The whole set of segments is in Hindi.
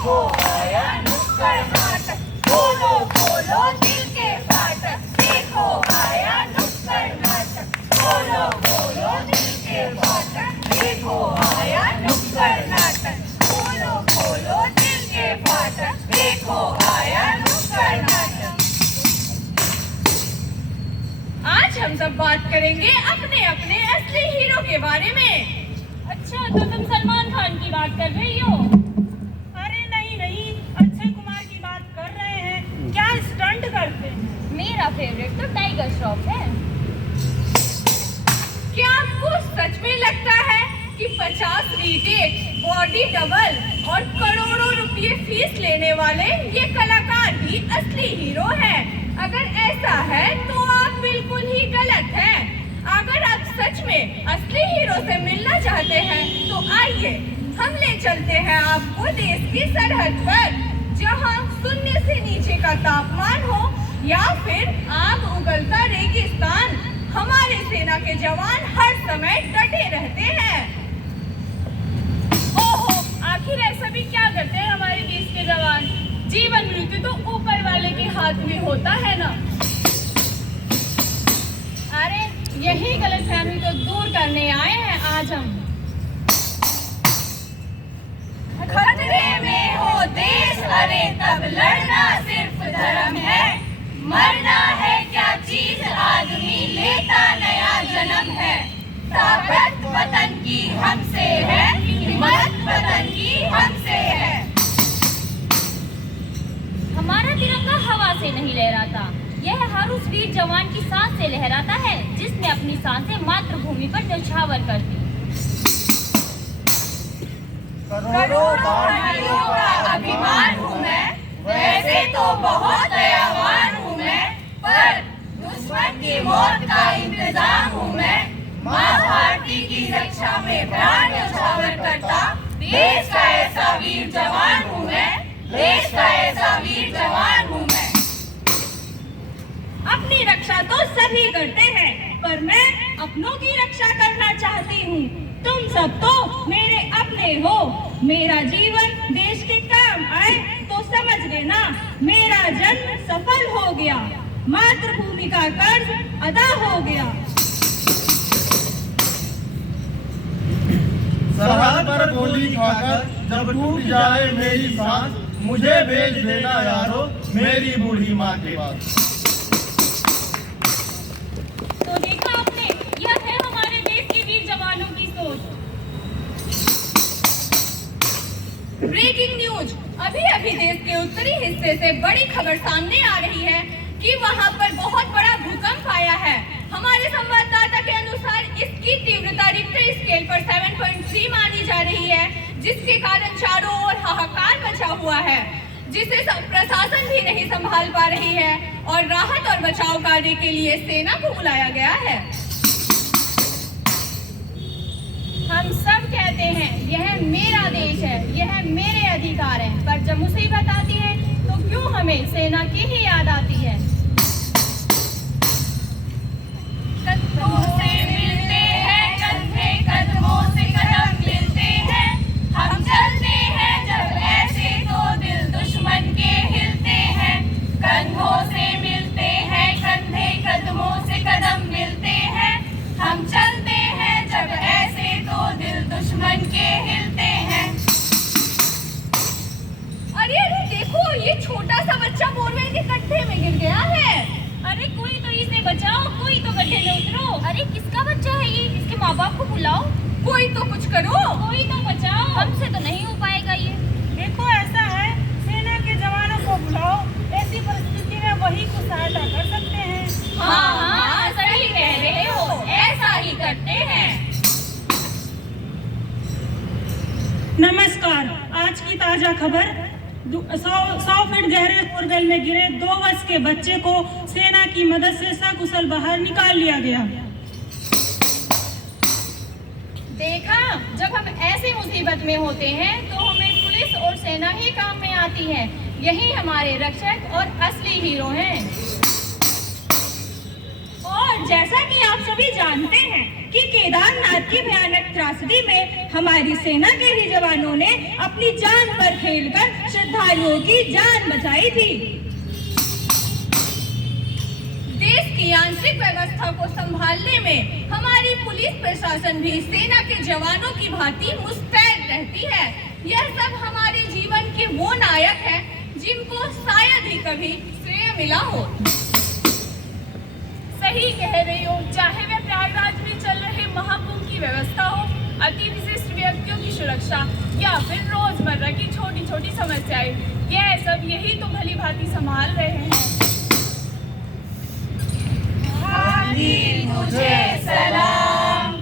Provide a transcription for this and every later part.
देखो आया नुक्कड़ नाटक, खोलो खोलो दिल के फाटक। देखो आया नुक्कड़ नाटक, खोलो खोलो दिल के फाटक। देखो आया नुक्कड़ नाटक, खोलो खोलो दिल के फाटक। देखो आया नुक्कड़ नाटक। आज हम सब बात करेंगे अपने अपने असली हीरो के बारे में। अच्छा, तो तुम सलमान खान की बात कर रही हो? अरे नहीं नहीं, अक्षय कुमार की बात कर रहे हैं। क्या स्टंट करते हैं। मेरा फेवरेट तो टाइगर श्रॉफ है। क्या आपको सच में लगता है कि 50 रीटेक, बॉडी डबल और करोड़ों रुपए फीस लेने वाले ये कलाकार ही असली हीरो हैं? अगर ऐसा है तो आप बिल्कुल ही गलत हैं। अगर आप सच में असली हीरो से मिलना चाहते हैं तो आइए हम ले चलते हैं आपको देश की सरहद पर, जहां शून्य से नीचे का तापमान हो या फिर आग उगलता रेगिस्तान। हमारे सेना के जवान हर समय डटे रहते हैं। ओहो, आखिर ऐसा भी क्या करते हैं हमारे देश के जवान? जीवन मृत्यु तो ऊपर वाले के हाथ में होता है ना। अरे यही गलतफहमी तो दूर करने आए हैं आज हम। खतरे में हो देश, अरे तब लड़ना सिर्फ धर्म है। मरना है क्या चीज, आदमी लेता नया जन्म है। ताकत वतन की हमसे है, हिम्मत वतन की हमसे है। हमारा तिरंगा हवा से नहीं लहराता, यह हर उस वीर जवान की सांस से लहराता है जिसने अपनी सांसें मातृभूमि पर न्यौछावर कर दी। करोड़ों भाइयों का अभिमान हूँ मैं, वैसे तो बहुत दयावान हूँ मैं, पर दुश्मन की मौत का इंतजाम हूँ मैं। माँ भारती की रक्षा में प्राण न्यौछावर करता देश का ऐसा वीर जवान हूँ मैं, देश का ऐसा वीर जवान हूँ मैं। अपनी रक्षा तो सभी करते हैं, पर मैं अपनों की रक्षा करना चाहती हूँ। तुम सब तो मेरे अपने हो। मेरा जीवन देश के काम आए तो समझ लेना मेरा जन्म सफल हो गया, मातृभूमि का कर्ज अदा हो गया। सरहद पर गोली खाकर जब टूट जाए मेरी सांस, मुझे भेज देना यारो मेरी बूढ़ी माँ के पास। तो देखा आपने, यह है हमारे देश के वीर जवानों की सोच। ब्रेकिंग न्यूज, अभी अभी देश के उत्तरी हिस्से से बड़ी खबर सामने आ रही है कि वहां पर बहुत बड़ा भूकंप आया है। हमारे संवाददाता के अनुसार इसकी तीव्रता रिक्टर स्केल पर 7.3 मानी जा रही है, जिसके कारण चारों ओर हाहाकार मचा हुआ है, जिसे प्रशासन भी नहीं संभाल पा रही है और राहत और बचाव कार्य के लिए सेना को बुलाया गया है। हम सब कहते हैं यह मेरा देश है, यह मेरे अधिकार है, पर जब मुसीबत आती है तो क्यों हमें सेना की ही याद आती है। कदमों से मिलते हैं कंधे, कदमों से कदम मिलते हैं। हम चलते हैं जब ऐसे तो दिल दुश्मन के हिलते हैं। कंधों से मिलते हैं कंधे, कदमों से कदम मिलते हैं। हम चलते हैं जब ऐसे तो दिल दुश्मन के हिलते हैं। अरे अरे देखो, ये छोटा सा बच्चा बोरवेल के गड्ढे में गिर गया है। अरे कोई तो इसे बचाओ, कोई तो गड्ढे में उतरो। अरे किसका बच्चा है ये? इसके माँ बाप को बुलाओ, कोई तो कुछ करो, कोई तो बचाओ। हमसे तो नहीं हो पाएगा ये। देखो ऐसा है, सेना के जवानों को बुलाओ, ऐसी परिस्थिति में वही को सहायता कर सकते हैं। हाँ हाँ सही कह रहे हो, ऐसा ही करते हैं। नमस्कार, आज की ताजा खबर। 100 फीट गहरे बोरवेल में गिरे 2 वर्ष के बच्चे को सेना की मदद से सकुशल बाहर निकाल लिया गया। देखा, जब हम ऐसी मुसीबत में होते हैं तो हमें पुलिस और सेना ही काम में आती है। यही हमारे रक्षक और असली हीरो हैं। और और जैसा कि आप सभी जानते हैं कि केदारनाथ की भयानक त्रासदी में हमारी सेना के ही जवानों ने अपनी जान पर खेलकर श्रद्धालुओं की जान बचाई थी। देश की आंतरिक व्यवस्था को संभालने में हमारी पुलिस प्रशासन भी सेना के जवानों की भांति मुस्तैद रहती है। यह सब हमारे जीवन के वो नायक हैं जिनको शायद ही कभी श्रेय मिला हो। सही कह रही हो, चाहे वह प्रयागराज में चल रहे महाकुंभ की व्यवस्था हो, अति विशिष्ट व्यक्तियों की सुरक्षा या फिर रोजमर्रा की छोटी छोटी समस्याएं, यह सब यही तो भली भांति संभाल रहे हैं। खाकी तुझे सलाम,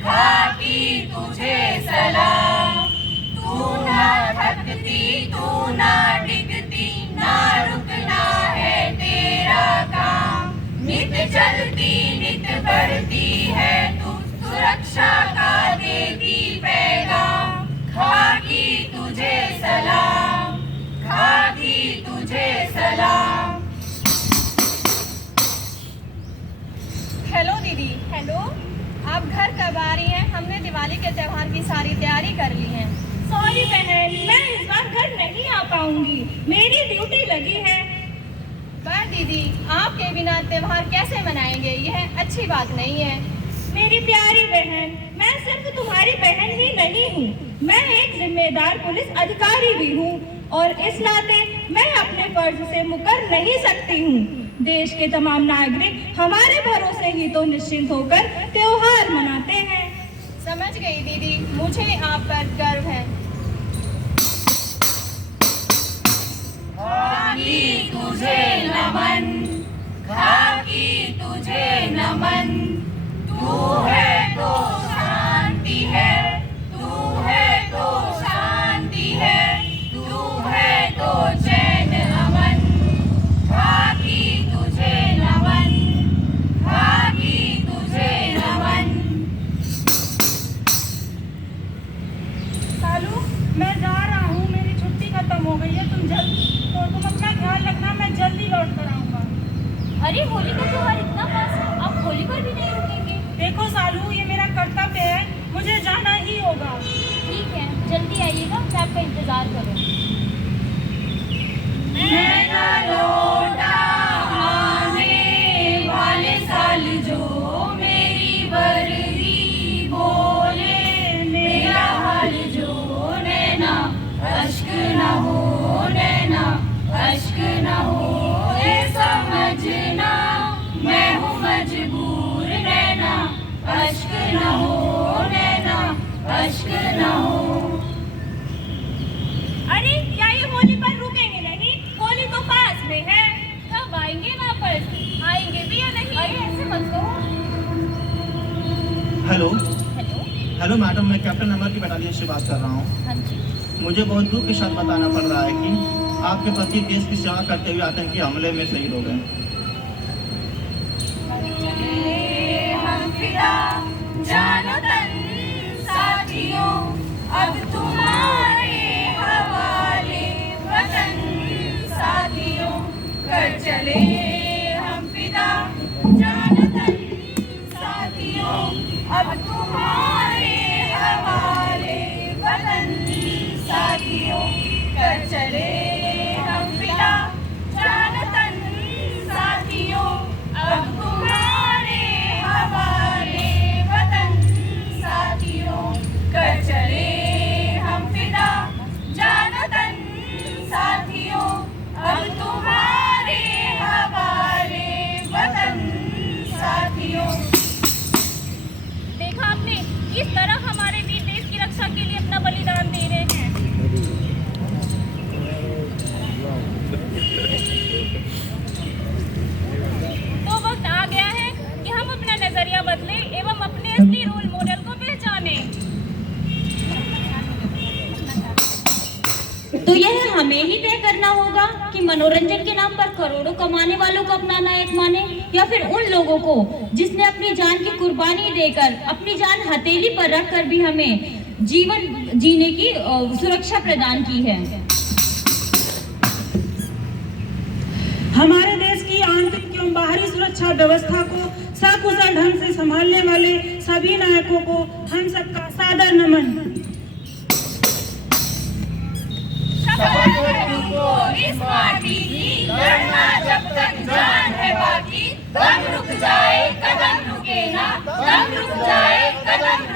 खाकी तुझे सलाम, तू ना थकती तू ना डिगती, ना रुकना है तेरा काम, नित चलती नित बढ़ती है तू, सुरक्षा का देती पैगाम। खाकी तुझे सलाम, खाकी तुझे सलाम। हेलो दीदी। हेलो, आप घर कब आ रही हैं? हमने दिवाली के त्योहार की सारी तैयारी कर ली है। सॉरी बहन, मैं इस बार घर नहीं आ पाऊंगी, मेरी ड्यूटी लगी है। पर दीदी, आपके बिना त्योहार कैसे मनाएंगे? यह अच्छी बात नहीं है। मेरी प्यारी बहन, मैं सिर्फ तुम्हारी बहन ही नहीं हूँ, मैं एक जिम्मेदार पुलिस अधिकारी भी हूँ और इस नाते मैं अपने फर्ज से मुकर नहीं सकती हूँ। देश के तमाम नागरिक हमारे भरोसे ही तो निश्चिंत होकर त्योहार मनाते हैं। समझ गई दीदी, मुझे आप पर गर्व है। खाकी तुझे नमन, खाकी तुझे नमन, तू है तो शांति है, तू है तो शांति है, तू है तो चैन अमन। खाकी तुझे नमन, खाकी तुझे नमन। सालू, मैं जा रहा हूँ, मेरी छुट्टी खत्म हो गई है, तुम अपना ख्याल रखना, मैं जल्दी लौट कर आऊँगा। अरे, होली का त्योहार इतना पास है, आप होली पर भी नहीं रुकेंगे? देखो सालू, ये मेरा कर्तव्य है, मुझे जाना ही होगा। ठीक है, जल्दी आइएगा, मैं आपका इंतजार करूँ। मैं ना लौटा आने वाले साल जो मेरी वर्दी बोले, मेरा हाल जो नैना अश्क न हो, नैना अश्क न हो, ये समझना मैं हूँ मजबूर, नैना अश्क न हो, नैना अश्क न हो। अरे, क्या ये होली पर रुकेंगे नहीं? होली तो पास में है। कब आएंगे वापस? आएंगे भी या नहीं? अरे, ऐसे मत कहो। Hello hello. हेलो मैडम, मैं कैप्टन अमर की बटालियन से बात कर रहा हूँ। हाँ जी। मुझे बहुत दुख के साथ बताना पड़ रहा है कि आपके पति देश की सेवा करते हुए आतंकी हमले में शहीद हो गए। हम फिदा जानो तन साथियों, अब तुम्हारे हवाले वतन साथियों, कर चले हम फिदा जानो तन साथियों, अब तुम्हारे हवाले वतन साथियों, कर चले हम फिदा जानो तन साथियों, अब तुम्हारे हवाले वतन साथियों, कर चले हम फिदा जानो तन साथियों, अब तुम्हारे हवाले वतन साथियों। देखा आपने, किस तरह हमारे वीर देश की रक्षा के लिए अपना बलिदान दे रहे हैं। तो वक्त आ गया है कि हम अपना नजरिया बदलें एवं अपने असली रोल मॉडल को पहचानें। तो यह हमें ही तय करना होगा कि मनोरंजन के नाम पर करोड़ों कमाने वालों को अपना नायक माने, या फिर उन लोगों को जिसने अपनी जान की कुर्बानी देकर, अपनी जान हथेली पर रखकर भी हमें जीवन जीने की सुरक्षा प्रदान की है। हमारे देश की आंतरिक एवं बाहरी सुरक्षा व्यवस्था को सकुशल ढंग से संभालने वाले सभी नायकों को हम सबका सादर नमन। इस माटी की लड़ना जब तक जान है बाकी, दम रुक जाए कदम रुके ना, दम रुक जाए कदम